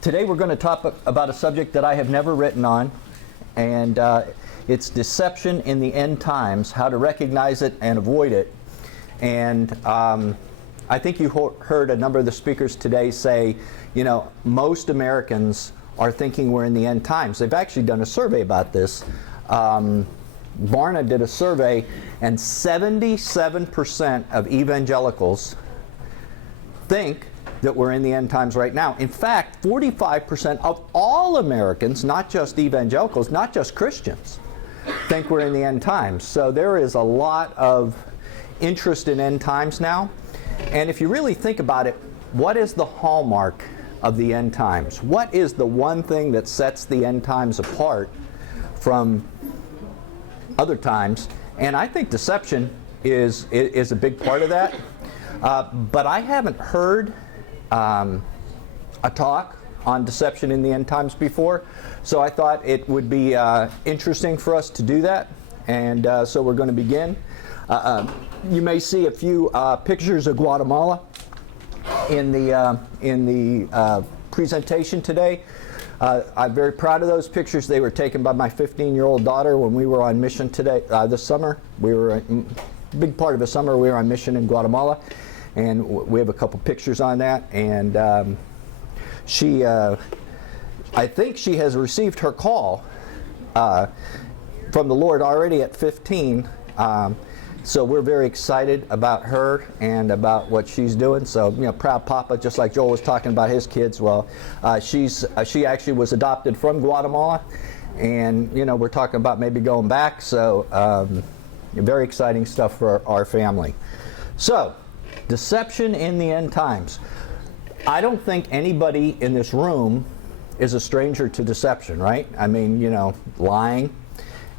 Today we're going to talk about a subject that I have never written on, and it's deception in the end times, how to recognize it and avoid it. And I think you heard a number of the speakers today say, you know, most Americans are thinking we're in the end times. They've actually done a survey about this. Barna did a survey, and 77% of evangelicals think that we're in the end times right now. In fact, 45% of all Americans, not just evangelicals, not just Christians, think we're in the end times. So there is a lot of interest in end times now. And if you really think about it, what is the hallmark of the end times? What is the one thing that sets the end times apart from other times? And I think deception is a big part of that. But I haven't heard a talk on deception in the end times before, so I thought it would be interesting for us to do that, and so we're going to begin. You may see a few pictures of Guatemala in the presentation today. I'm very proud of those pictures. They were taken by my 15-year-old daughter when we were on mission today this summer. We were a big part of the summer we were on mission in Guatemala, and we have a couple pictures on that. And I think she has received her call from the Lord already at 15. So we're very excited about her and about what she's doing. So, you know, proud papa, just like Joel was talking about his kids. Well, she actually was adopted from Guatemala, and, you know, we're talking about maybe going back. So very exciting stuff for our family. So, deception in the end times. I don't think anybody in this room is a stranger to deception, right? I mean, you know, lying.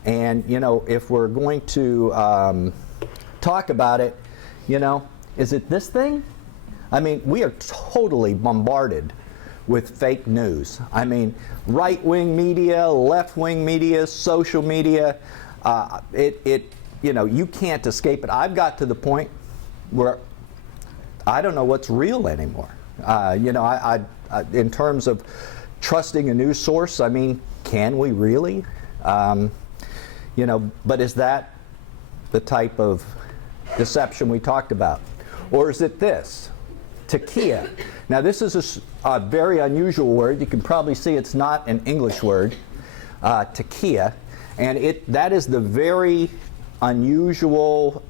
And, you know, if we're going to talk about it, you know, is it this thing? I mean, we are totally bombarded with fake news. I mean, right-wing media, left-wing media, social media, you know, you can't escape it. I've got to the point where I don't know what's real anymore. You know, I in terms of trusting a news source, I mean, can we really? You know, but is that the type of deception we talked about? Or is it this? Takia. Now, this is a very unusual word. You can probably see it's not an English word, takia. And that is the very unusual,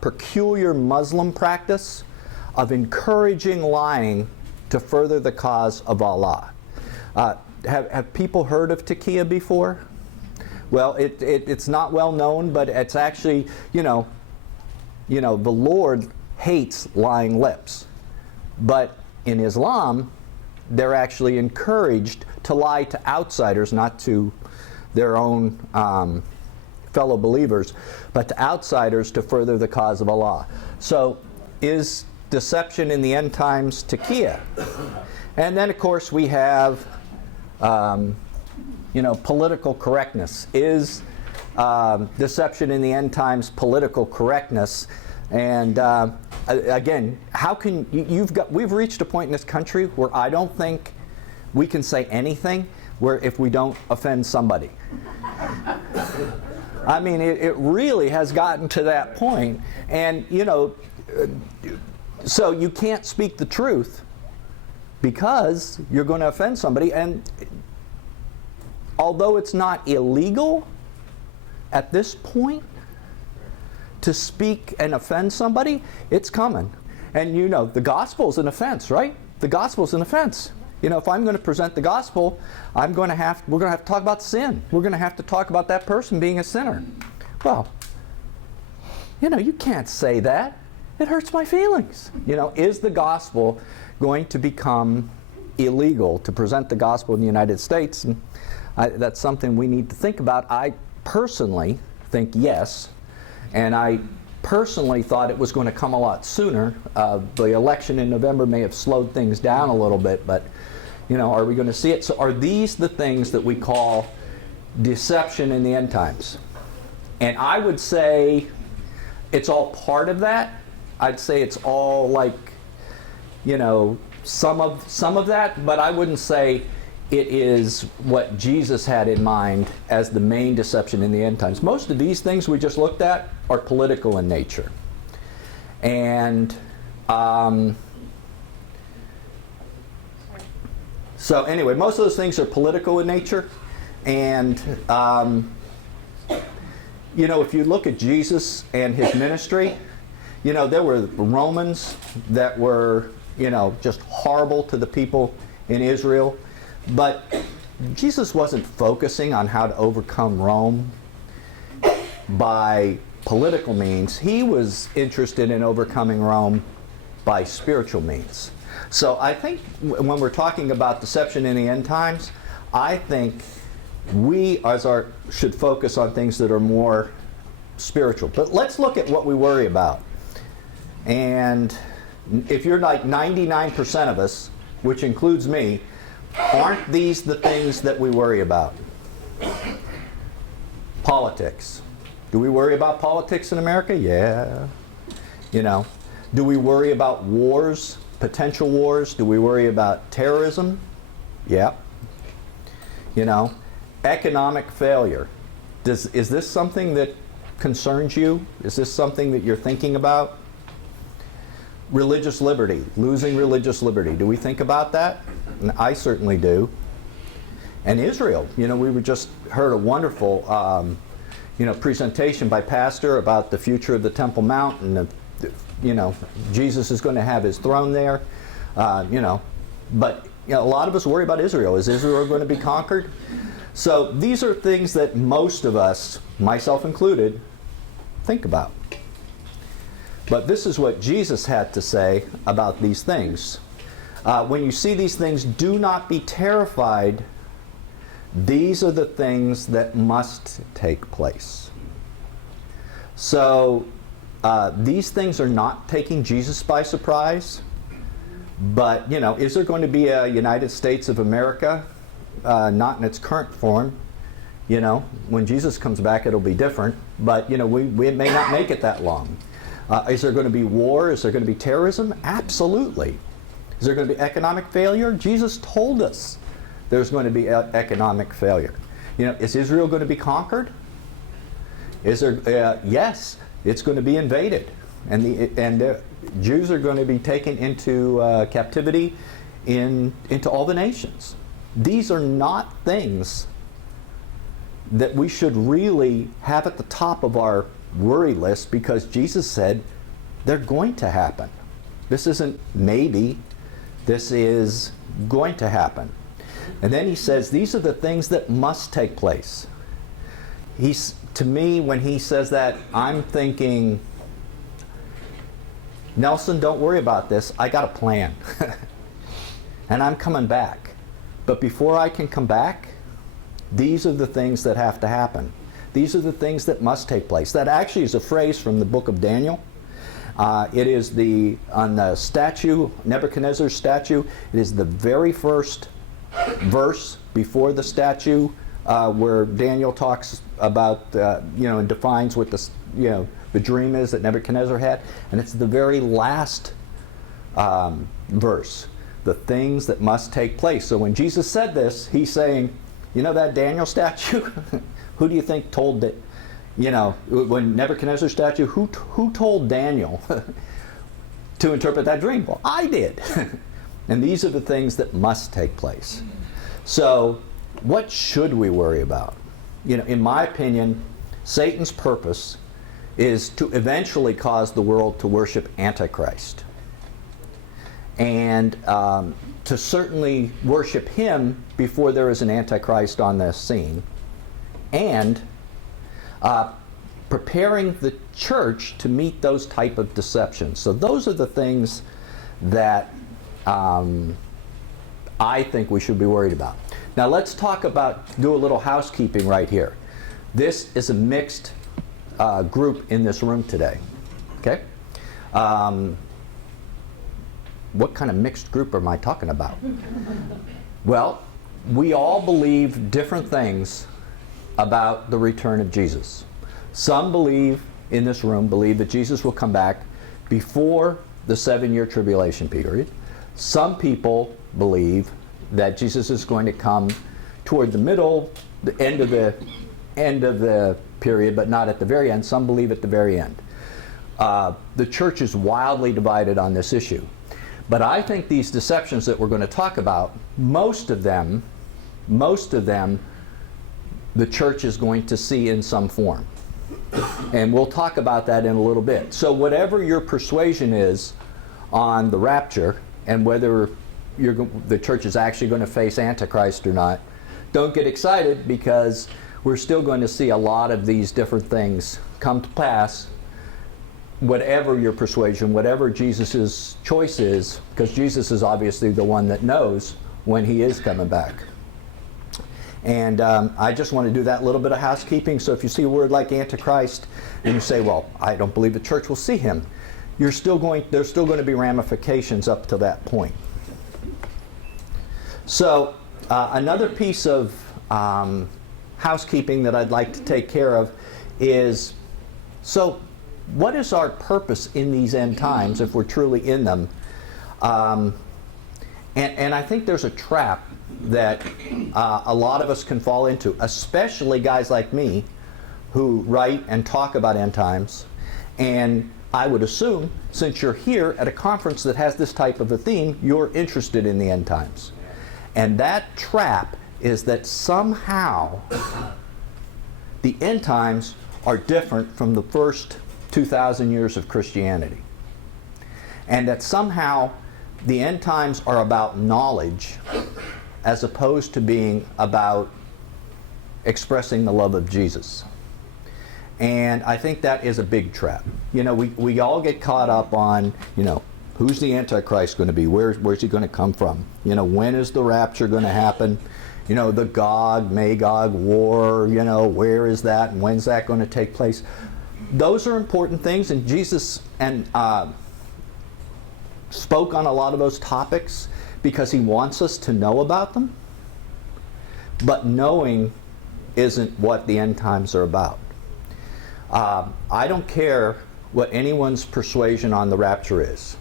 peculiar Muslim practice of encouraging lying to further the cause of Allah. Have people heard of takia before? Well, it's not well known, but it's actually, you know, the Lord hates lying lips. But in Islam, they're actually encouraged to lie to outsiders, not to their own fellow believers, but to outsiders to further the cause of Allah. So, is deception in the end times takia? And then, of course, we have you know, political correctness. Is deception in the end times political correctness? And again, how can we've reached a point in this country where I don't think we can say anything where if we don't offend somebody. I mean, it really has gotten to that point. And, you know, so you can't speak the truth because you're going to offend somebody. And although it's not illegal at this point to speak and offend somebody, it's coming. And you know, the gospel's an offense, right? The gospel's an offense. You know, if I'm going to present the gospel, we're going to have to talk about sin. We're going to have to talk about that person being a sinner. Well, you know, you can't say that. It hurts my feelings. You know, is the gospel going to become illegal to present the gospel in the United States? And that's something we need to think about. I personally think yes, and I personally thought it was going to come a lot sooner. The election in November may have slowed things down a little bit, but, you know, are we going to see it? So are these the things that we call deception in the end times? And I would say it's all part of that. I'd say it's all like, you know, some of that, but I wouldn't say it is what Jesus had in mind as the main deception in the end times. Most of these things we just looked at are political in nature. And so anyway, most of those things are political in nature. And, you know, if you look at Jesus and his ministry, you know, there were Romans that were, you know, just horrible to the people in Israel. But Jesus wasn't focusing on how to overcome Rome by political means. He was interested in overcoming Rome by spiritual means. So I think when we're talking about deception in the end times, I think we should focus on things that are more spiritual. But let's look at what we worry about. And if you're like 99% of us, which includes me, aren't these the things that we worry about? Politics. Do we worry about politics in America? Yeah. You know, do we worry about wars, potential wars? Do we worry about terrorism? Yeah. You know, economic failure. Is this something that concerns you? Is this something that you're thinking about? Religious liberty, losing religious liberty. Do we think about that? And I certainly do. And Israel, you know, we just heard a wonderful, you know, presentation by Pastor about the future of the Temple Mount, and you know, Jesus is going to have his throne there. You know, but you know, a lot of us worry about Israel. Is Israel going to be conquered? So these are things that most of us, myself included, think about. But this is what Jesus had to say about these things. When you see these things, do not be terrified. These are the things that must take place. So these things are not taking Jesus by surprise. But, you know, is there going to be a United States of America? Not in its current form. You know, when Jesus comes back, it'll be different. But, you know, we may not make it that long. Is there going to be war? Is there going to be terrorism? Absolutely. Is there going to be economic failure? Jesus told us there's going to be economic failure. You know, is Israel going to be conquered? Is there? Yes, it's going to be invaded, and the Jews are going to be taken into captivity into all the nations. These are not things that we should really have at the top of our worry list, because Jesus said they're going to happen. This isn't maybe, this is going to happen. And then he says these are the things that must take place. To me, when he says that, I'm thinking, Nelson, don't worry about this. I got a plan. And I'm coming back. But before I can come back, these are the things that have to happen. These are the things that must take place. That actually is a phrase from the book of Daniel. It is on the statue, Nebuchadnezzar's statue, it is the very first verse before the statue where Daniel talks about, you know, and defines what the dream is that Nebuchadnezzar had. And it's the very last verse, the things that must take place. So when Jesus said this, he's saying, you know that Daniel statue? Who do you think told it? You know, when Nebuchadnezzar's statue, who told Daniel to interpret that dream? Well, I did. And these are the things that must take place. So, what should we worry about? You know, in my opinion, Satan's purpose is to eventually cause the world to worship Antichrist. And to certainly worship him before there is an Antichrist on the scene. And preparing the church to meet those type of deceptions. So those are the things that I think we should be worried about. Now let's do a little housekeeping right here. This is a mixed group in this room today. Okay? What kind of mixed group am I talking about? Well, we all believe different things about the return of Jesus. Some in this room believe that Jesus will come back before the 7-year tribulation period. Some people believe that Jesus is going to come toward the end of the period, but not at the very end. Some believe at the very end. The church is wildly divided on this issue. But I think these deceptions that we're going to talk about, most of them, the church is going to see in some form. And we'll talk about that in a little bit. So whatever your persuasion is on the rapture and whether the church is actually going to face Antichrist or not, don't get excited, because we're still going to see a lot of these different things come to pass, whatever your persuasion, whatever Jesus' choice is, because Jesus is obviously the one that knows when he is coming back. And I just want to do that little bit of housekeeping. So if you see a word like Antichrist and you say, well, I don't believe the church will see him, there's still going to be ramifications up to that point. So another piece of housekeeping that I'd like to take care of is, so what is our purpose in these end times if we're truly in them? And I think there's a trap that a lot of us can fall into, especially guys like me who write and talk about end times. And I would assume, since you're here at a conference that has this type of a theme, you're interested in the end times. And that trap is that somehow the end times are different from the first 2,000 years of Christianity. And that somehow the end times are about knowledge as opposed to being about expressing the love of Jesus. And I think that is a big trap. You know, we all get caught up on, you know, who's the Antichrist going to be? Where's he going to come from? You know, when is the rapture going to happen? You know, the Gog-Magog war, you know, where is that and when's that going to take place? Those are important things, and Jesus spoke on a lot of those topics because he wants us to know about them. But knowing isn't what the end times are about. I don't care what anyone's persuasion on the rapture is,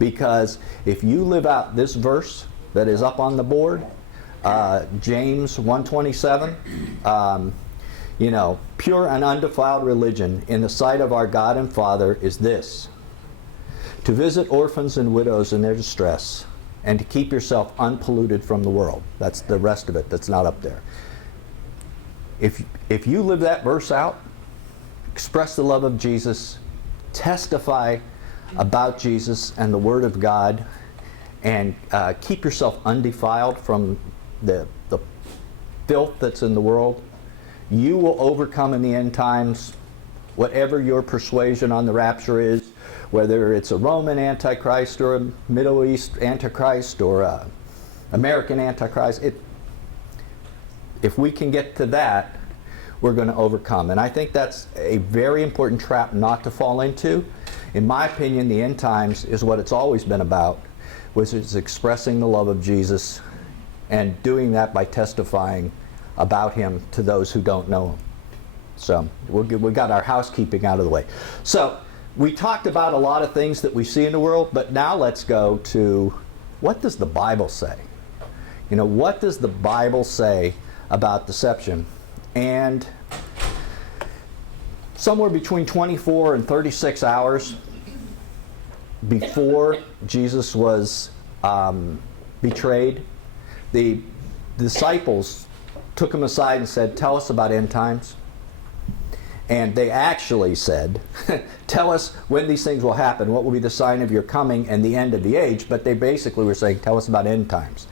because if you live out this verse that is up on the board, James 1:27, you know, pure and undefiled religion in the sight of our God and Father is this: to visit orphans and widows in their distress, and to keep yourself unpolluted from the world. That's the rest of it that's not up there. If you live that verse out, express the love of Jesus, testify about Jesus and the Word of God, and keep yourself undefiled from the filth that's in the world, you will overcome in the end times whatever your persuasion on the rapture is, whether it's a Roman Antichrist or a Middle East Antichrist or a American Antichrist. If we can get to that, we're going to overcome. And I think that's a very important trap not to fall into. In my opinion, the end times is what it's always been about, which is expressing the love of Jesus and doing that by testifying about him to those who don't know him. So we got our housekeeping out of the way. So we talked about a lot of things that we see in the world, but now let's go to, what does the Bible say? You know, what does the Bible say about deception? And somewhere between 24 and 36 hours before Jesus was betrayed, the disciples took him aside and said, "Tell us about end times." And they actually said, "Tell us when these things will happen, what will be the sign of your coming and the end of the age." But they basically were saying, "Tell us about end times."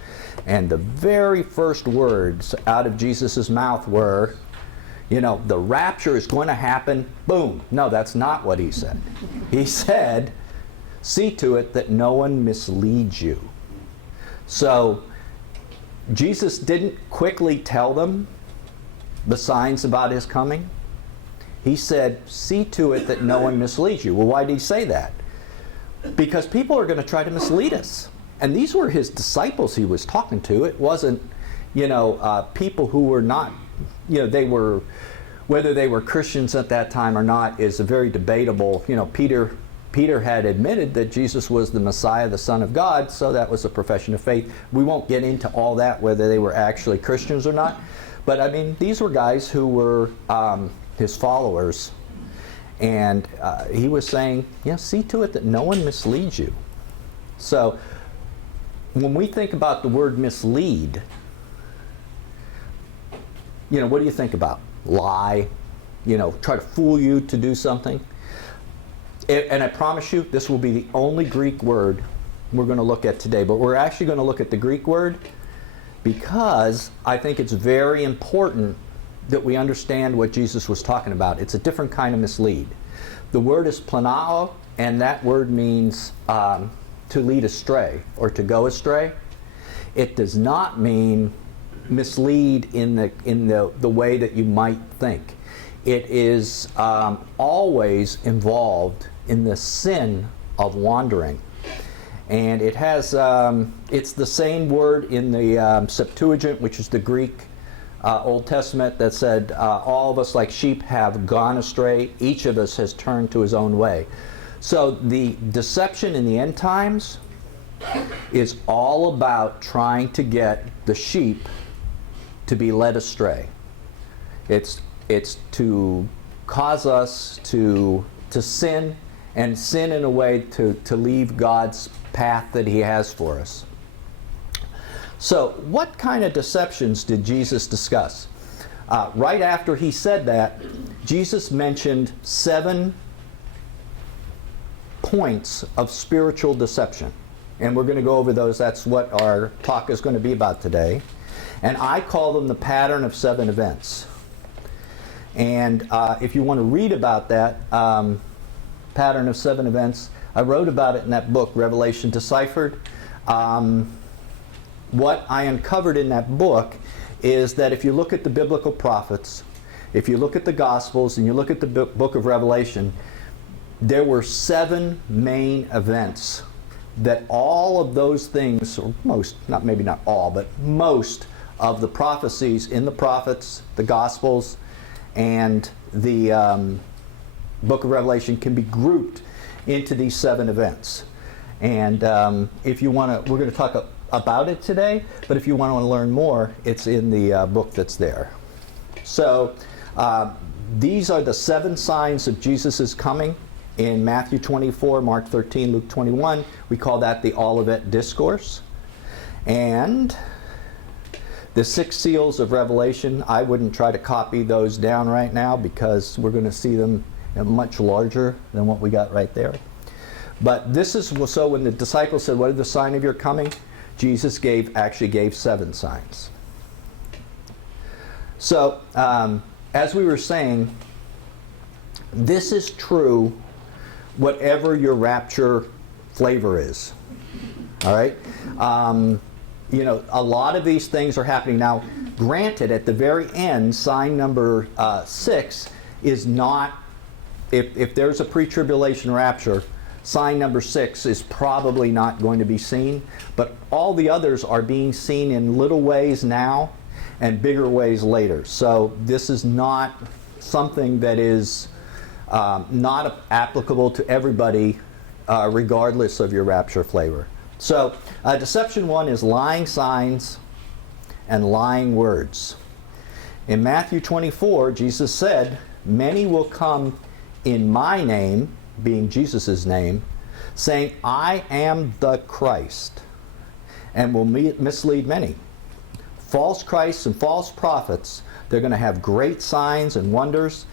And the very first words out of Jesus' mouth were, you know, the rapture is going to happen, boom. No, that's not what he said. He said, see to it that no one misleads you. So Jesus didn't quickly tell them the signs about his coming. He said, see to it that no one misleads you. Well, why did he say that? Because people are going to try to mislead us. And these were his disciples he was talking to. It wasn't, you know, people who were not, you know, they were, whether they were Christians at that time or not is a very debatable. You know, Peter Peter had admitted that Jesus was the Messiah, the Son of God, so that was a profession of faith. We won't get into all that, whether they were actually Christians or not. But I mean, these were guys who were his followers. And he was saying, see to it that no one misleads you. So when we think about the word mislead, what do you think about? Lie, try to fool you to do something. And I promise you, this will be the only Greek word we're going to look at today. But we're actually going to look at the Greek word because I think it's very important that we understand what Jesus was talking about. It's a different kind of mislead. The word is planao, and that word means to lead astray or to go astray. It does not mean mislead in the way that you might think. It is always involved in the sin of wandering. And it has, it's the same word in the Septuagint, which is the Greek Old Testament, that said, all of us like sheep have gone astray, each of us has turned to his own way. So the deception in the end times is all about trying to get the sheep to be led astray. It's to cause us to sin, and sin in a way to leave God's path that he has for us. So what kind of deceptions did Jesus discuss? Right after he said that, Jesus mentioned 7 points of spiritual deception. And we're going to go over those. That's what our talk is going to be about today. And I call them the pattern of 7 events. And if you want to read about that pattern of 7 events, I wrote about it in that book, Revelation Deciphered. What I uncovered in that book is that if you look at the biblical prophets, if you look at the Gospels, and you look at the book of Revelation, there were 7 main events that all of those things, or most, maybe not all, but most of the prophecies in the prophets, the Gospels, and the book of Revelation can be grouped into these 7 events. And if you want to, we're going to talk about it today, but if you want to learn more, it's in the book that's there. So these are the 7 signs of Jesus' coming in Matthew 24, Mark 13, Luke 21. We call that the Olivet Discourse. And the 6 seals of Revelation, I wouldn't try to copy those down right now because we're going to see them much larger than what we got right there. But this is, so when the disciples said, what is the sign of your coming? Jesus actually gave 7 signs. So, as we were saying, this is true whatever your rapture flavor is. All right? A lot of these things are happening. Now, granted, at the very end, sign number 6 is not, if there's a pre-tribulation rapture, sign number 6 is probably not going to be seen, but all the others are being seen in little ways now and bigger ways later. So this is not something that is not applicable to everybody regardless of your rapture flavor. So deception 1 is lying signs and lying words. In Matthew 24, Jesus said, many will come in my name, being Jesus' name, saying, I am the Christ, and will mislead many. False Christs and false prophets, they're going to have great signs and wonders,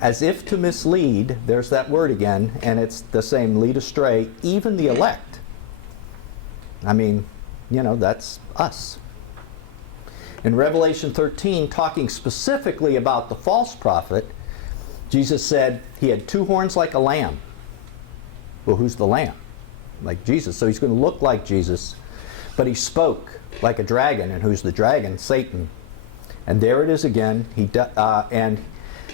as if to mislead, there's that word again, and it's the same, lead astray, even the elect. I mean, that's us. In Revelation 13, talking specifically about the false prophet, Jesus said he had 2 horns like a lamb. Well, who's the lamb? Like Jesus. So he's going to look like Jesus. But he spoke like a dragon. And who's the dragon? Satan. And there it is again. And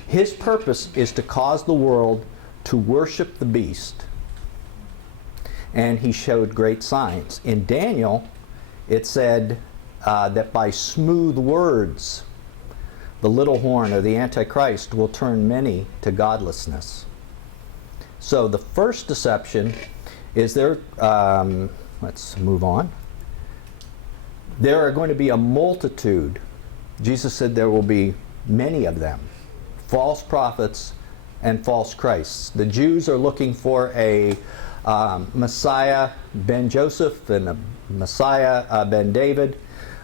his purpose is to cause the world to worship the beast. And he showed great signs. In Daniel, it said that by smooth words, the little horn or the Antichrist will turn many to godlessness. So the first deception is there, let's move on. There are going to be a multitude. Jesus said there will be many of them, false prophets and false Christs. The Jews are looking for a Messiah ben Joseph and a Messiah ben David.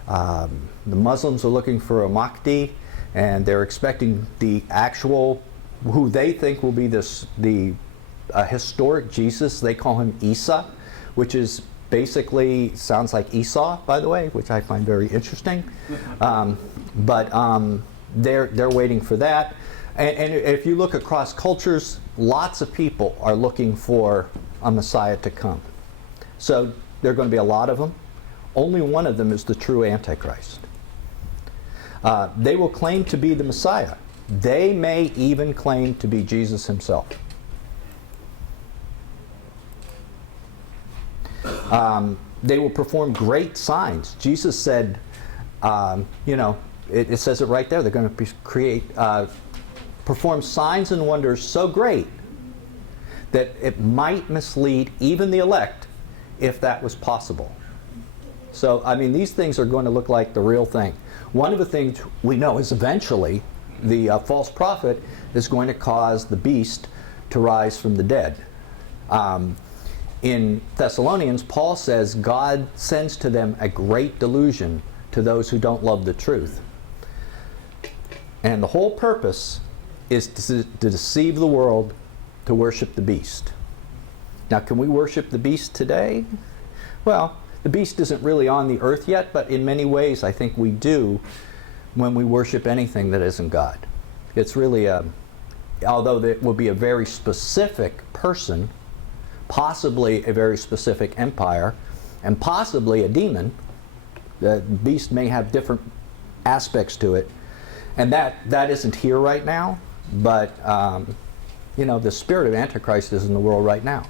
The Muslims are looking for a Mahdi, and they're expecting the actual, who they think will be the historic Jesus. They call him Isa, which is basically sounds like Esau, by the way, which I find very interesting. But they're waiting for that. And if you look across cultures, lots of people are looking for a Messiah to come. So there are going to be a lot of them. Only one of them is the true Antichrist. They will claim to be the Messiah. They may even claim to be Jesus himself. They will perform great signs. Jesus said, it says it right there. They're going to perform signs and wonders so great that it might mislead even the elect, if that was possible. So, I mean, these things are going to look like the real thing. One of the things we know is eventually the false prophet is going to cause the beast to rise from the dead. In Thessalonians, Paul says God sends to them a great delusion to those who don't love the truth. And the whole purpose is to deceive the world to worship the beast. Now, can we worship the beast today? Well, the beast isn't really on the earth yet, but in many ways I think we do when we worship anything that isn't God. It's really, although there will be a very specific person, possibly a very specific empire, and possibly a demon, the beast may have different aspects to it. And that isn't here right now, but the spirit of Antichrist is in the world right now.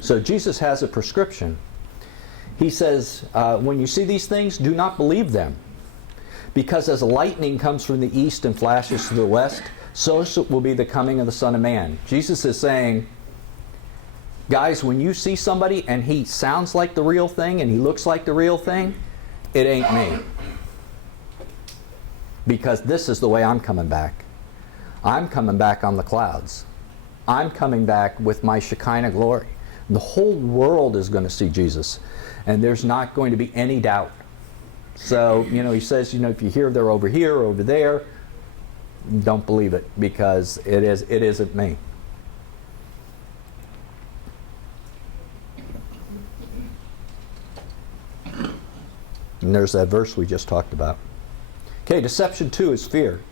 So Jesus has a prescription. He says, when you see these things, do not believe them. Because as lightning comes from the east and flashes to the west, so will be the coming of the Son of Man. Jesus is saying, guys, when you see somebody and he sounds like the real thing and he looks like the real thing, it ain't me. Because this is the way I'm coming back. I'm coming back on the clouds. I'm coming back with my Shekinah glory. The whole world is going to see Jesus, and there's not going to be any doubt. So, he says, if you hear they're over here or over there, don't believe it, because it isn't me. And there's that verse we just talked about. Okay, deception 2 is fear.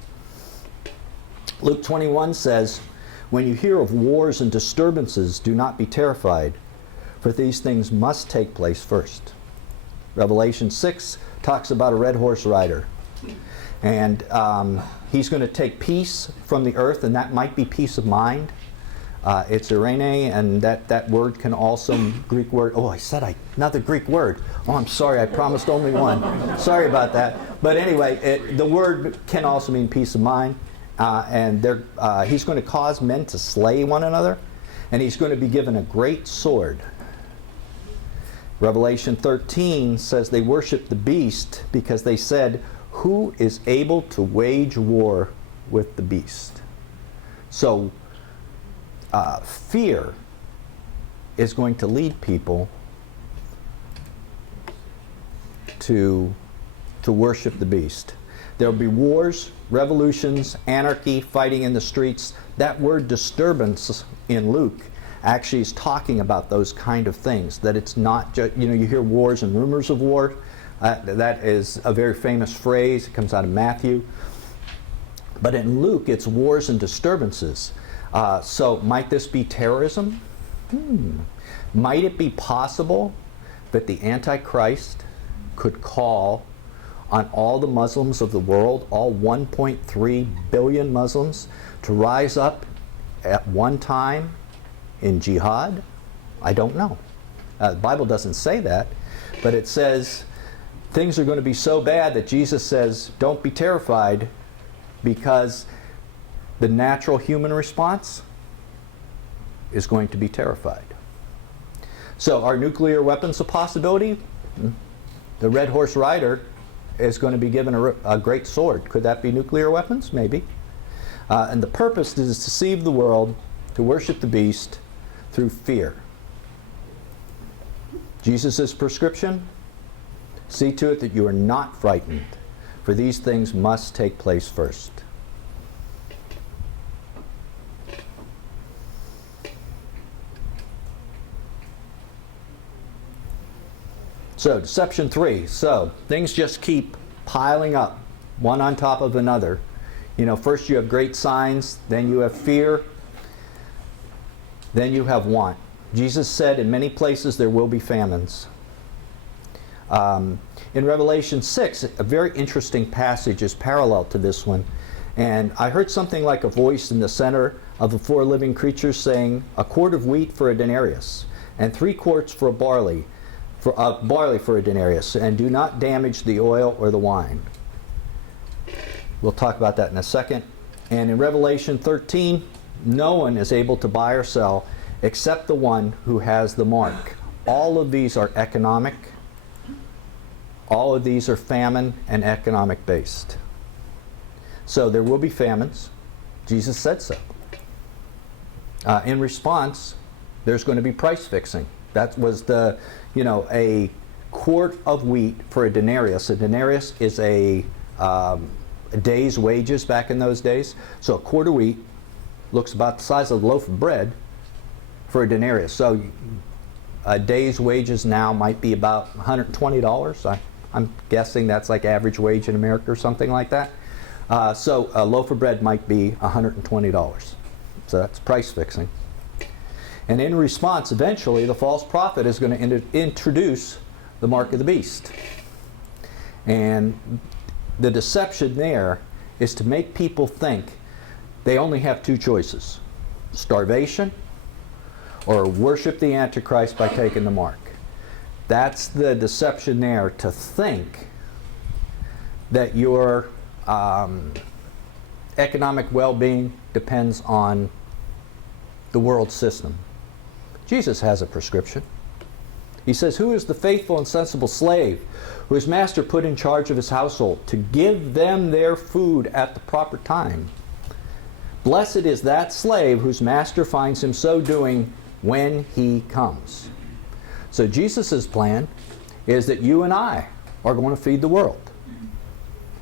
Luke 21 says, when you hear of wars and disturbances, do not be terrified, for these things must take place first. Revelation 6 talks about a red horse rider. And he's going to take peace from the earth, and that might be peace of mind. It's eirene, and that word can also, Greek word, I said another Greek word. I'm sorry, I promised only one. Sorry about that. But anyway, the word can also mean peace of mind. And he's going to cause men to slay one another, and he's going to be given a great sword. Revelation 13 says they worshiped the beast because they said, who is able to wage war with the beast? So fear is going to lead people to worship the beast. There will be wars, revolutions, anarchy, fighting in the streets. That word disturbance in Luke actually is talking about those kind of things. That it's not just, you hear wars and rumors of war. That is a very famous phrase. It comes out of Matthew. But in Luke, it's wars and disturbances. So might this be terrorism? Might it be possible that the Antichrist could call on all the Muslims of the world, all 1.3 billion Muslims, to rise up at one time in jihad? I don't know. The Bible doesn't say that, but it says things are going to be so bad that Jesus says, don't be terrified, because the natural human response is going to be terrified. So are nuclear weapons a possibility? The Red Horse Rider is going to be given a great sword. Could that be nuclear weapons? Maybe. And the purpose is to deceive the world, to worship the beast through fear. Jesus' prescription? See to it that you are not frightened, for these things must take place first. So, deception 3. So, things just keep piling up, one on top of another. You know, first you have great signs, then you have fear, then you have want. Jesus said in many places there will be famines. In Revelation 6, a very interesting passage is parallel to this one. And I heard something like a voice in the center of the 4 living creatures saying, "A quart of wheat for a denarius, and 3 quarts for barley for a denarius, and do not damage the oil or the wine." We'll talk about that in a second. And in Revelation 13, no one is able to buy or sell except the one who has the mark. All of these are economic. All of these are famine and economic based. So there will be famines. Jesus said so. In response, there's going to be price fixing. That was a quart of wheat for a denarius. A denarius is a day's wages back in those days. So a quart of wheat looks about the size of a loaf of bread for a denarius. So a day's wages now might be about $120. I'm guessing that's like average wage in America or something like that. So a loaf of bread might be $120. So that's price fixing. And in response, eventually, the false prophet is going to introduce the mark of the beast. And the deception there is to make people think they only have 2 choices: starvation or worship the Antichrist by taking the mark. That's the deception there, to think that your economic well-being depends on the world system. Jesus has a prescription. He says, "Who is the faithful and sensible slave who his master put in charge of his household to give them their food at the proper time? Blessed is that slave whose master finds him so doing when he comes." So Jesus' plan is that you and I are going to feed the world.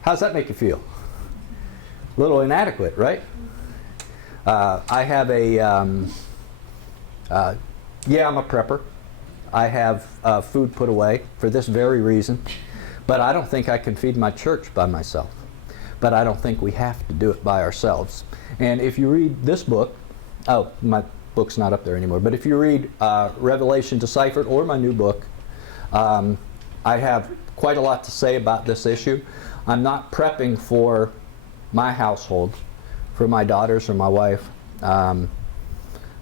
How does that make you feel? A little inadequate, right? I have I'm a prepper. I have food put away for this very reason. But I don't think I can feed my church by myself. But I don't think we have to do it by ourselves. And if you read this book, my book's not up there anymore, but if you read Revelation Deciphered or my new book, I have quite a lot to say about this issue. I'm not prepping for my household, for my daughters or my wife. I'm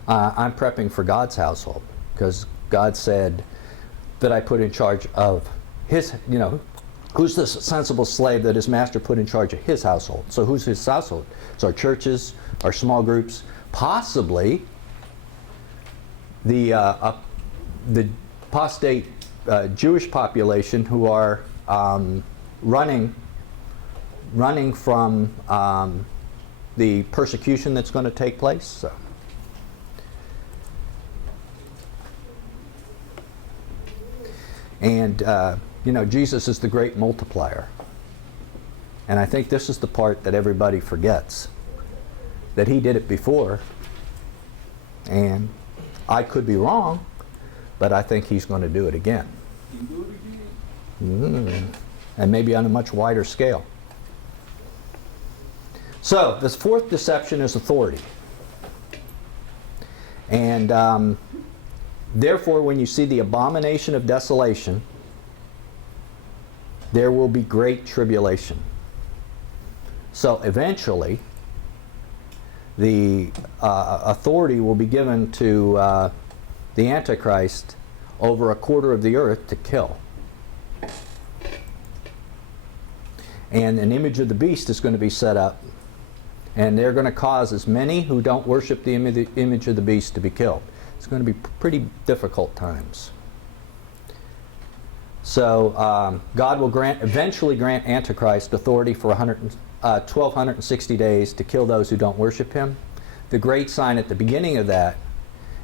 prepping for God's household, because God said that I put in charge of his, who's the sensible slave that his master put in charge of his household? So who's his household? It's our churches, our small groups, possibly the apostate Jewish population who are running from the persecution that's going to take place. So. And, Jesus is the great multiplier. And I think this is the part that everybody forgets. That he did it before. And I could be wrong, but I think he's going to do it again. And maybe on a much wider scale. So, this 4th deception is authority. And therefore, when you see the abomination of desolation, there will be great tribulation. So eventually, the authority will be given to the Antichrist over a quarter of the earth to kill. And an image of the beast is going to be set up. And they're going to cause as many who don't worship the image of the beast to be killed. It's going to be pretty difficult times. So God will eventually grant Antichrist authority for 1,260 days to kill those who don't worship him. The great sign at the beginning of that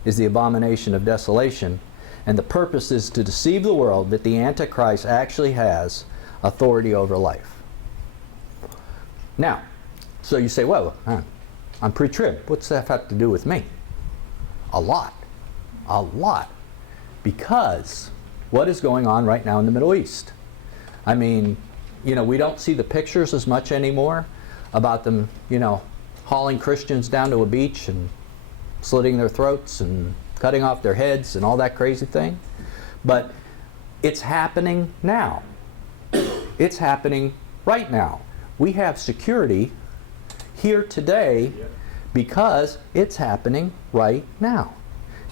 is the abomination of desolation. And the purpose is to deceive the world that the Antichrist actually has authority over life. Now, so you say, well, I'm pre-trib. What's that have to do with me? A lot. A lot. Because what is going on right now in the Middle East? I mean, we don't see the pictures as much anymore about them, hauling Christians down to a beach and slitting their throats and cutting off their heads and all that crazy thing. But it's happening now. It's happening right now. We have security here today because it's happening right now.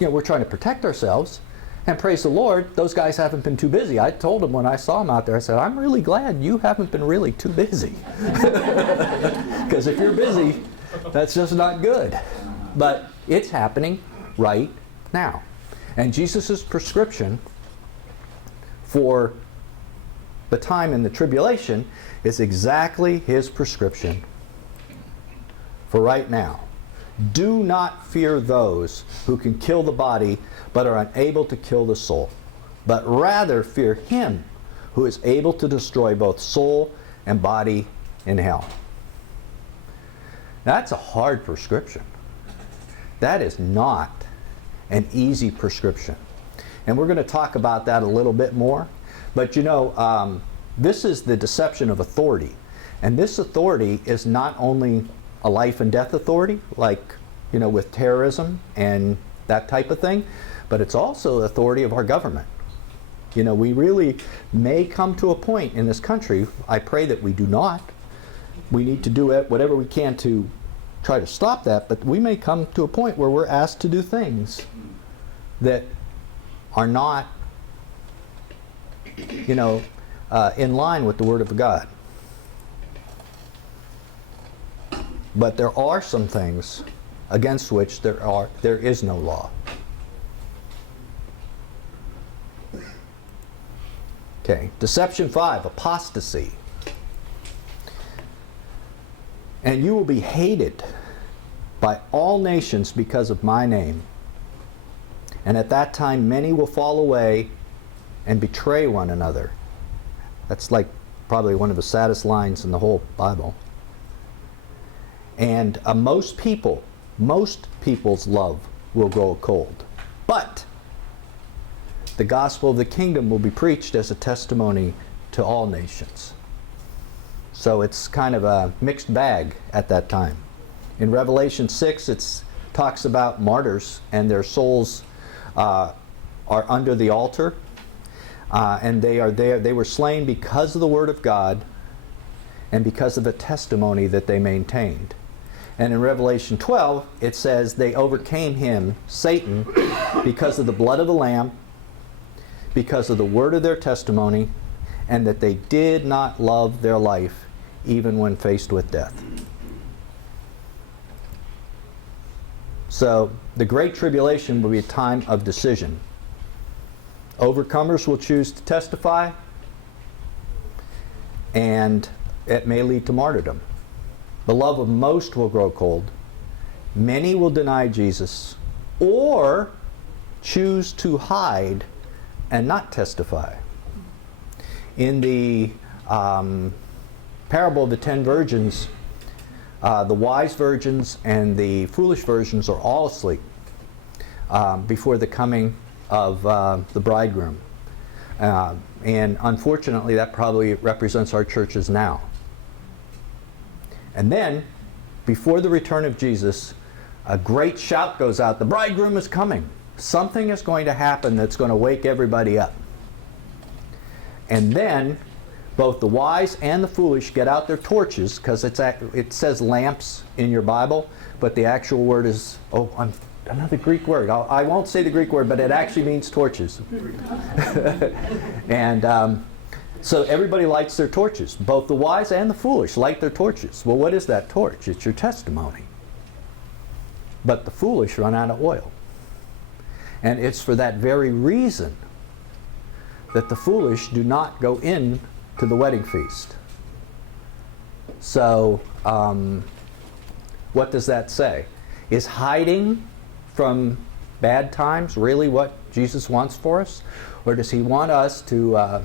We're trying to protect ourselves, and praise the Lord, those guys haven't been too busy. I told them when I saw them out there, I said, I'm really glad you haven't been really too busy. Because if you're busy, that's just not good. But it's happening right now. And Jesus' prescription for the time in the tribulation is exactly his prescription for right now. Do not fear those who can kill the body but are unable to kill the soul, but rather fear him who is able to destroy both soul and body in hell. That's a hard prescription. That is not an easy prescription. And we're going to talk about that a little bit more. But this is the deception of authority. And this authority is not only a life and death authority, like, with terrorism and that type of thing, but it's also the authority of our government. We really may come to a point in this country, I pray that we do not. We need to do whatever we can to try to stop that, but we may come to a point where we're asked to do things that are not, in line with the Word of God. But there are some things against which there is no law. Okay, deception 5, apostasy. And you will be hated by all nations because of my name. And at that time many will fall away and betray one another. That's like probably one of the saddest lines in the whole Bible. And most people's love will grow cold. But the gospel of the kingdom will be preached as a testimony to all nations. So it's kind of a mixed bag at that time. In Revelation 6, it talks about martyrs and their souls are under the altar. And they are there. They were slain because of the word of God and because of the testimony that they maintained. And in Revelation 12, it says they overcame him, Satan, because of the blood of the Lamb, because of the word of their testimony, and that they did not love their life even when faced with death. So the Great Tribulation will be a time of decision. Overcomers will choose to testify, and it may lead to martyrdom. The love of most will grow cold. Many will deny Jesus or choose to hide and not testify. In the parable of the 10 virgins, the wise virgins and the foolish virgins are all asleep before the coming of the bridegroom. And unfortunately, that probably represents our churches now. And then, before the return of Jesus, a great shout goes out, the bridegroom is coming. Something is going to happen that's going to wake everybody up. And then, both the wise and the foolish get out their torches, because it says lamps in your Bible, but the actual word is, another Greek word. I won't say the Greek word, but it actually means torches. And So everybody lights their torches. Both the wise and the foolish light their torches. Well, what is that torch? It's your testimony. But the foolish run out of oil. And it's for that very reason that the foolish do not go in to the wedding feast. So, what does that say? Is hiding from bad times really what Jesus wants for us? Or does he want us to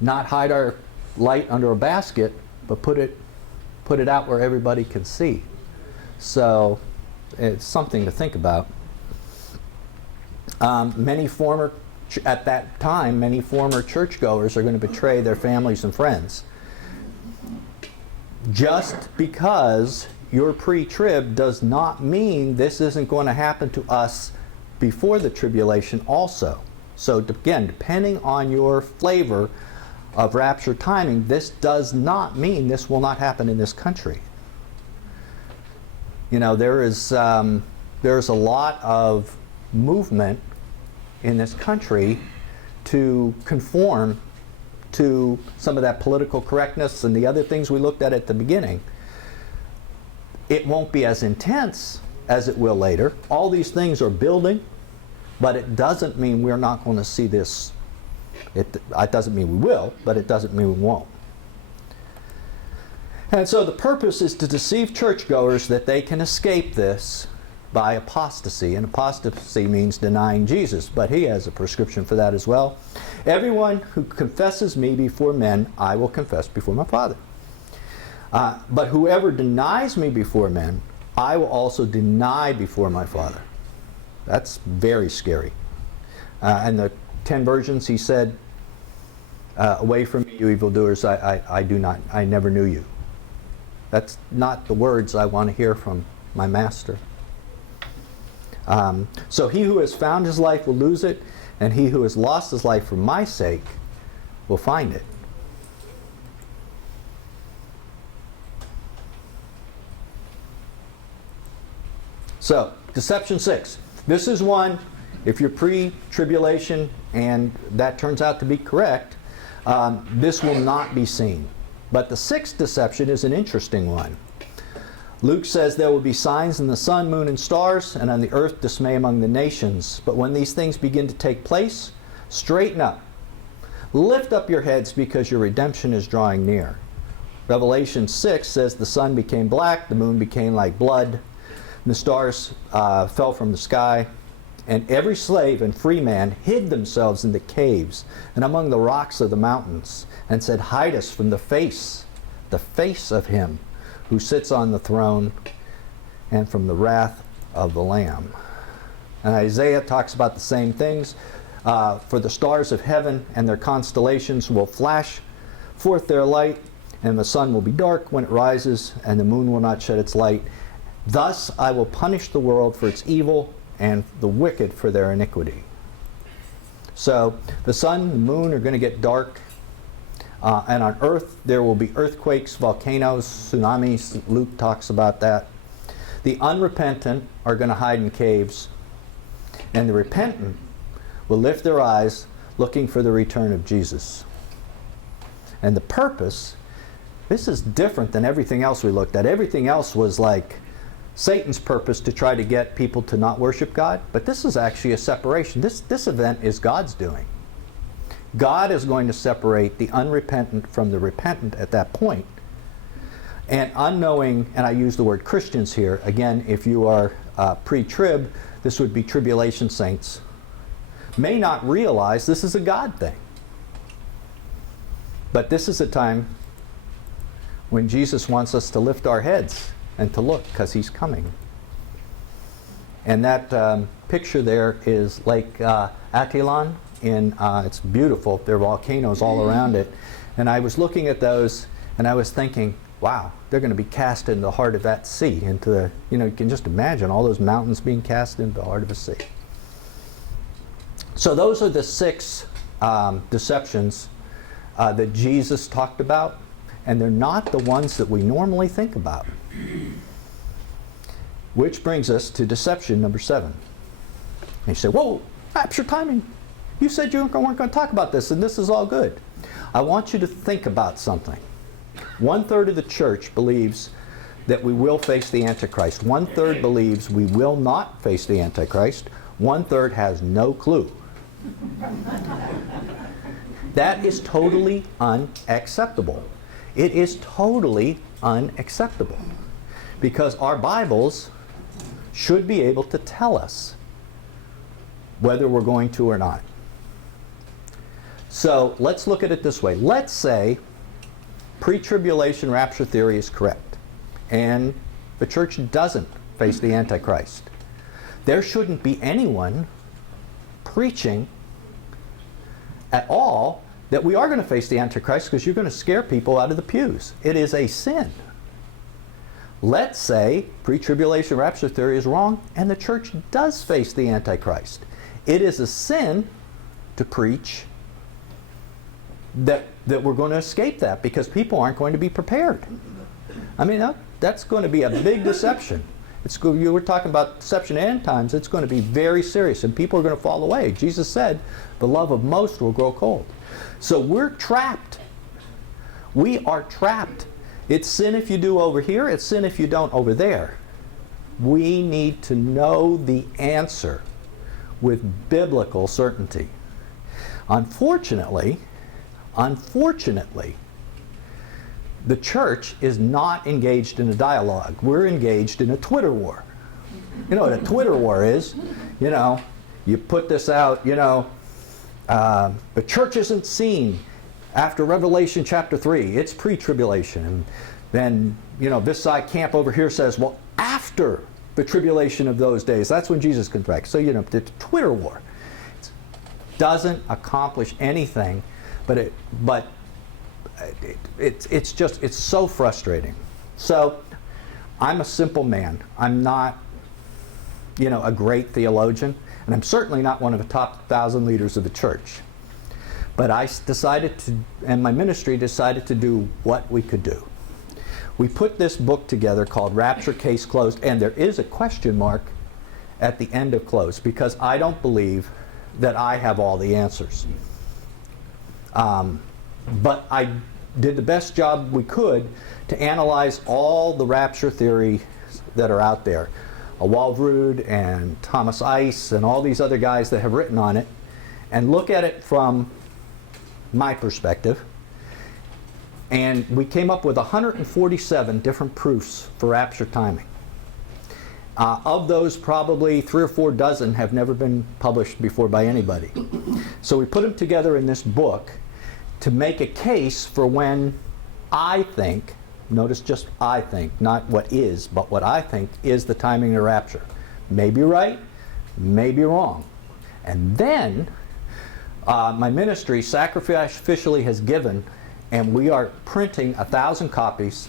not hide our light under a basket, but put it out where everybody can see? So, it's something to think about. At that time, many former churchgoers are going to betray their families and friends. Just because you're pre-trib does not mean this isn't going to happen to us before the tribulation also. So again, depending on your flavor of rapture timing, this does not mean this will not happen in this country. You know, there's a lot of movement in this country to conform to some of that political correctness and the other things we looked at the beginning. It won't be as intense as it will later. All these things are building, but it doesn't mean we're not going to see this. It doesn't mean we will, but it doesn't mean we won't. And so the purpose is to deceive churchgoers that they can escape this by apostasy. And apostasy means denying Jesus, but he has a prescription for that as well. Everyone who confesses me before men, I will confess before my Father. But whoever denies me before men, I will also deny before my Father. That's very scary. And the 10 virgins, he said, away from me, you evildoers, I never knew you. That's not the words I want to hear from my master. So he who has found his life will lose it, and he who has lost his life for my sake will find it. So, deception 6. This is one, if you're pre-tribulation and that turns out to be correct, this will not be seen. But the sixth deception is an interesting one. Luke says there will be signs in the sun, moon, and stars, and on the earth dismay among the nations. But when these things begin to take place, straighten up. Lift up your heads because your redemption is drawing near. Revelation 6 says the sun became black, the moon became like blood, and the stars fell from the sky. And every slave and free man hid themselves in the caves and among the rocks of the mountains, and said, hide us from the face of him who sits on the throne, and from the wrath of the Lamb. And Isaiah talks about the same things. For the stars of heaven and their constellations will flash forth their light, and the sun will be dark when it rises, and the moon will not shed its light. Thus I will punish the world for its evil, and the wicked for their iniquity. So the sun and the moon are going to get dark. And on earth there will be earthquakes, volcanoes, tsunamis. Luke talks about that. The unrepentant are going to hide in caves. And the repentant will lift their eyes looking for the return of Jesus. And the purpose, this is different than everything else we looked at. Everything else was like Satan's purpose to try to get people to not worship God. But this is actually a separation. This event is God's doing. God is going to separate the unrepentant from the repentant at that point. And unknowing, and I use the word Christians here, again, if you are pre-trib, this would be tribulation saints, may not realize this is a God thing. But this is a time when Jesus wants us to lift our heads and to look, because he's coming. And that picture there is Lake Attilan. It's beautiful. There are volcanoes all around it. And I was looking at those, and I was thinking, wow, they're going to be cast into the heart of that sea. Into the, you can just imagine all those mountains being cast into the heart of a sea. So those are the 6 deceptions that Jesus talked about, and they're not the ones that we normally think about. Which brings us to deception number 7. And you say, whoa, rapture timing. You said you weren't going to talk about this, and this is all good. I want you to think about something. 1/3 of the church believes that we will face the Antichrist. 1/3 believes we will not face the Antichrist. 1/3 has no clue. That is totally unacceptable. It is totally unacceptable. Because our Bibles should be able to tell us whether we're going to or not. So let's look at it this way. Let's say pre-tribulation rapture theory is correct, and the church doesn't face the Antichrist. There shouldn't be anyone preaching at all that we are going to face the Antichrist, because you're going to scare people out of the pews. It is a sin. Let's say pre-tribulation rapture theory is wrong and the church does face the Antichrist. It is a sin to preach that we're going to escape that, because people aren't going to be prepared. I mean, that's going to be a big deception. You were talking about deception end times. It's going to be very serious, and people are going to fall away. Jesus said, the love of most will grow cold. So we're trapped. We are trapped. It's sin if you do over here. It's sin if you don't over there. We need to know the answer with biblical certainty. Unfortunately, the church is not engaged in a dialogue. We're engaged in a Twitter war. You know what a Twitter war is? You know, you put this out, the church isn't seen after Revelation chapter 3. It's pre-tribulation. And then, this side camp over here says, well, after the tribulation of those days, that's when Jesus comes back. So, the Twitter war doesn't accomplish anything, but it's so frustrating. So I'm a simple man. I'm not, a great theologian, and I'm certainly not one of the top 1,000 leaders of the church. But I decided to, and my ministry decided to do what we could do. We put this book together called Rapture Case Closed, and there is a question mark at the end of close, because I don't believe that I have all the answers. But I did the best job we could to analyze all the rapture theory that are out there. Walvoord and Thomas Ice and all these other guys that have written on it, and look at it from my perspective. And we came up with 147 different proofs for rapture timing. Of those, probably 3 or 4 dozen have never been published before by anybody. So we put them together in this book to make a case for when I think, notice just I think, not what is, but what I think is the timing of rapture. Maybe right, maybe wrong. And then my ministry sacrificially has given, and we are printing 1,000 copies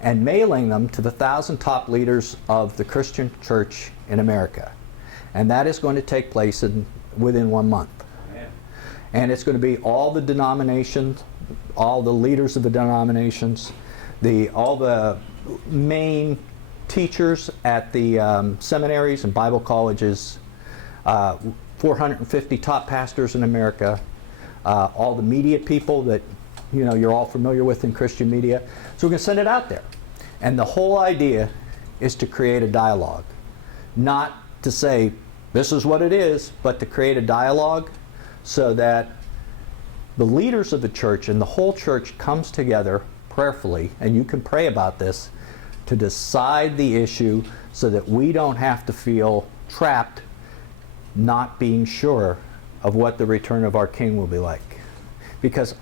and mailing them to the 1,000 top leaders of the Christian church in America. And that is going to take place within 1 month. And it's going to be all the denominations, all the leaders of the denominations, all the main teachers at the seminaries and Bible colleges, 450 top pastors in America, all the media people that you're all familiar with in Christian media. So we're going to send it out there. And the whole idea is to create a dialogue. Not to say, this is what it is, but to create a dialogue so that the leaders of the church and the whole church comes together prayerfully, and you can pray about this, to decide the issue so that we don't have to feel trapped not being sure of what the return of our King will be like. Because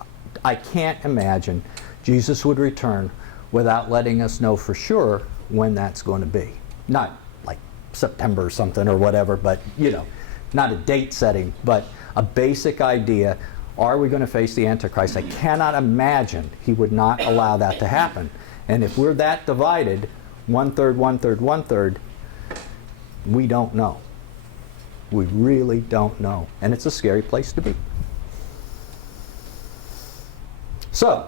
I can't imagine Jesus would return without letting us know for sure when that's going to be. Not like September or something or whatever, but not a date setting, but a basic idea. Are we going to face the Antichrist? I cannot imagine he would not allow that to happen. And if we're that divided, 1/3, 1/3, 1/3, we don't know. We really don't know. And it's a scary place to be. So,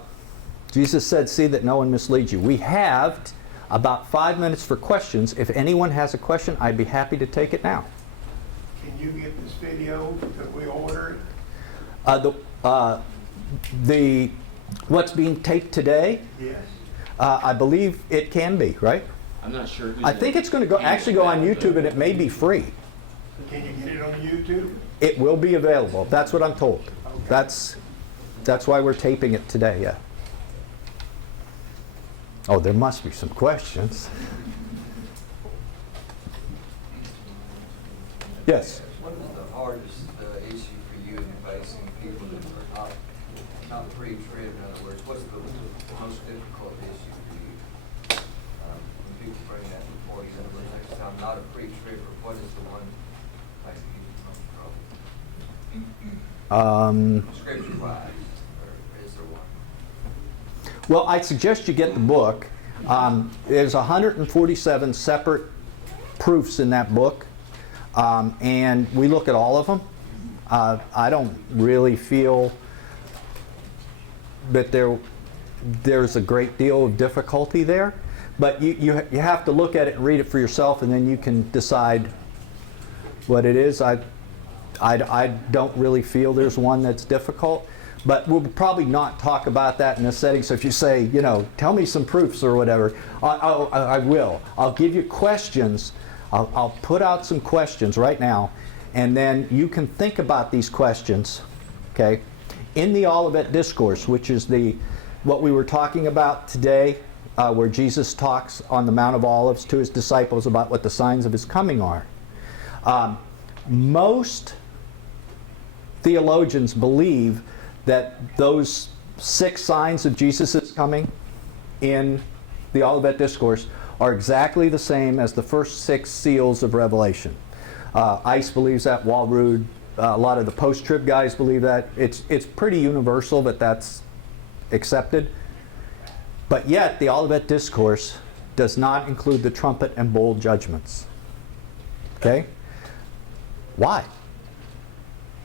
Jesus said, see that no one misleads you. We have about 5 minutes for questions. If anyone has a question, I'd be happy to take it now. Can you get this video that we ordered? What's being taped today, Yes. I believe it can be, right? I'm not sure. I think it's going to actually go on YouTube, and it may be free. Can you get it on YouTube? It will be available. That's what I'm told. That's why we're taping it today, yeah. Oh, there must be some questions. Yes? What is the hardest issue for you in facing people that are not pre-trib? In other words, what's the most difficult issue for you? When people bring that before you, in other words, next time, not a pre-tribber, what is the one that gives you the most trouble? Scripture-wise, or is there one? Well, I suggest you get the book. There's 147 separate proofs in that book, and we look at all of them. I don't really feel that there's a great deal of difficulty there, but you have to look at it and read it for yourself, and then you can decide what it is. I don't really feel there's one that's difficult. But we'll probably not talk about that in this setting. So if you say, tell me some proofs or whatever, I will. I'll give you questions. I'll put out some questions right now, and then you can think about these questions, okay? In the Olivet Discourse, which is what we were talking about today, where Jesus talks on the Mount of Olives to his disciples about what the signs of his coming are. Most theologians believe that those 6 signs of Jesus' coming in the Olivet Discourse are exactly the same as the first 6 seals of Revelation. Ice believes that, Walrood, a lot of the post-trib guys believe that. It's pretty universal that that's accepted. But yet, the Olivet Discourse does not include the trumpet and bowl judgments. Okay? Why?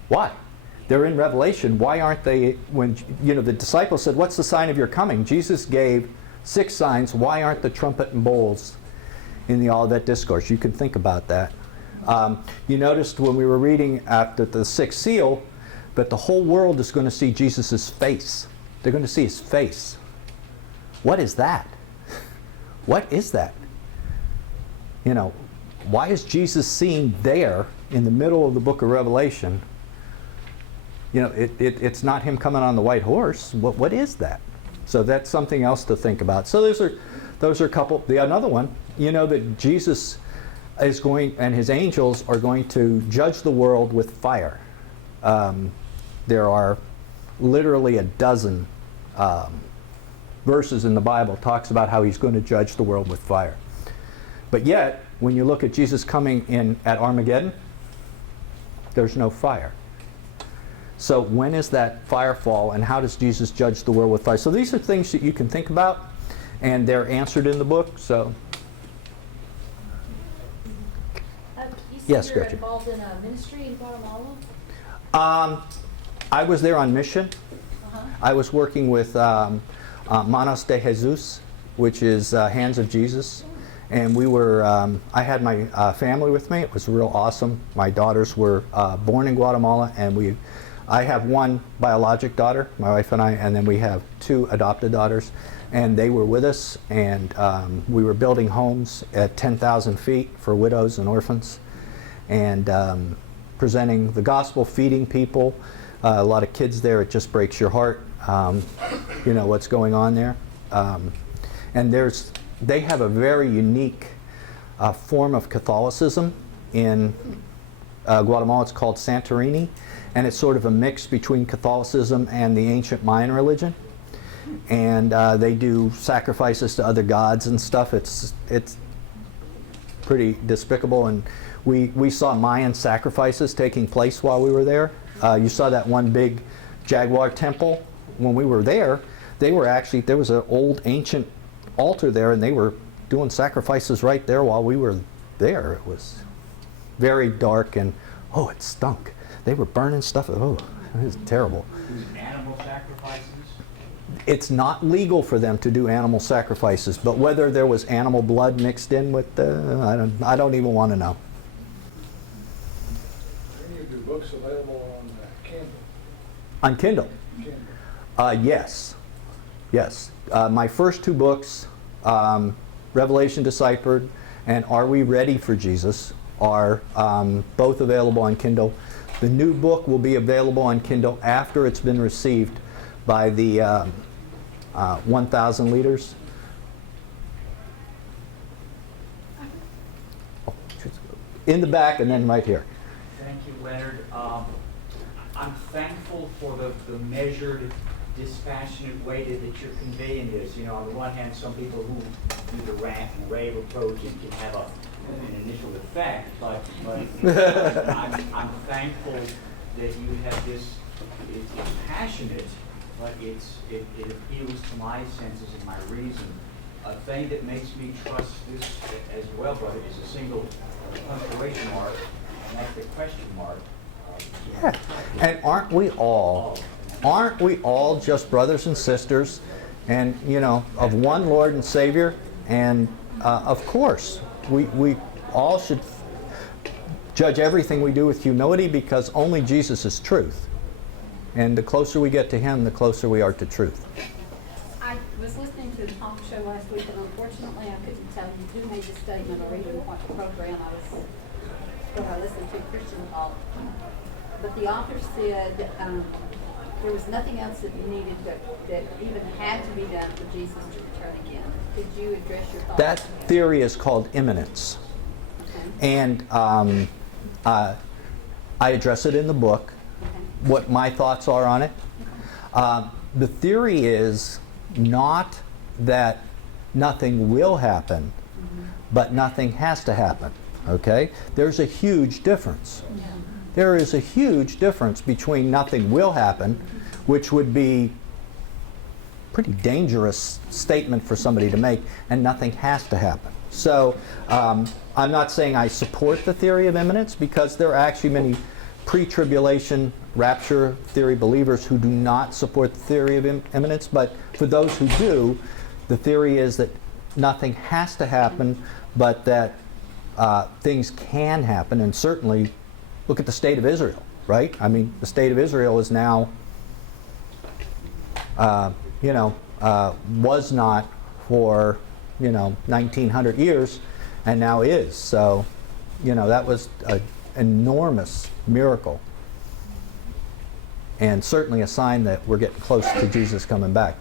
Why? They're in Revelation. Why aren't they, when the disciples said, what's the sign of your coming? Jesus gave 6 signs. Why aren't the trumpet and bowls in the Olivet Discourse? You can think about that. You noticed when we were reading after the 6th seal that the whole world is going to see Jesus' face. They're going to see his face. What is that? What is that? Why is Jesus seen there in the middle of the book of Revelation? It's not him coming on the white horse. What is that? So that's something else to think about. So those are a couple. Another one, that Jesus is going, and his angels are going to judge the world with fire. There are literally a dozen verses in the Bible talks about how he's going to judge the world with fire. But yet, when you look at Jesus coming in at Armageddon, there's no fire. So when is that fire fall, and how does Jesus judge the world with fire? So these are things that you can think about, and they're answered in the book. So You said yes, you're Gretchen. involved in a ministry in Guatemala? I was there on mission. I was working with Manos de Jesus, which is Hands of Jesus. And we were, I had my family with me. It was real awesome. My daughters were born in Guatemala, and I have one biologic daughter, my wife and I, and then we have 2 adopted daughters. And they were with us, and we were building homes at 10,000 feet for widows and orphans, and presenting the gospel, feeding people. A lot of kids there. It just breaks your heart, what's going on there. And they have a very unique form of Catholicism in Guatemala. It's called Santorini, and it's sort of a mix between Catholicism and the ancient Mayan religion. And they do sacrifices to other gods and stuff. It's pretty despicable. And we saw Mayan sacrifices taking place while we were there. You saw that one big jaguar temple. When we were there, there was an old ancient altar there, and they were doing sacrifices right there while we were there. It was very dark, and it stunk. They were burning stuff. It was terrible. Animal sacrifices? It's not legal for them to do animal sacrifices, but whether there was animal blood mixed in with I don't even want to know. Any of your books available on Kindle? On Kindle. Yes. Yes. My first two books, Revelation Deciphered and Are We Ready for Jesus, are both available on Kindle. The new book will be available on Kindle after it's been received by the 1,000 leaders. In the back and then right here. Thank you, Leonard. I'm thankful for the measured, dispassionate way that you're conveying this. You know, on the one hand, some people who do the rant and rave approach it can have an initial effect, but I'm thankful that you have this. It's passionate, but it appeals to my senses and my reason. A thing that makes me trust this as well, brother, is a single punctuation mark, and that's the question mark. Yeah. And aren't we all just brothers and sisters, and of one Lord and Savior? And of course, we all should judge everything we do with humility, because only Jesus is truth. And the closer we get to Him, the closer we are to truth. I was listening to the talk show last week, and unfortunately I couldn't tell you who made the statement or even what program I listened to, Christian Talk. But the author said there was nothing else that needed that even had to be done for Jesus to return again. Could you address your thoughts? That theory is called imminence. Okay. And I address it in the book, Okay. what my thoughts are on it. The theory is not that nothing will happen, but nothing has to happen. Okay? There's a huge difference. Yeah. There is a huge difference between nothing will happen, which would be a pretty dangerous statement for somebody to make, and nothing has to happen. So I'm not saying I support the theory of imminence, because there are actually many pre-tribulation rapture theory believers who do not support the theory of imminence, but for those who do, the theory is that nothing has to happen, but that things can happen. And certainly, look at the state of Israel, right? I mean, the state of Israel is now, was not for, 1900 years, and now is. So, that was an enormous miracle. And certainly a sign that we're getting close to Jesus coming back.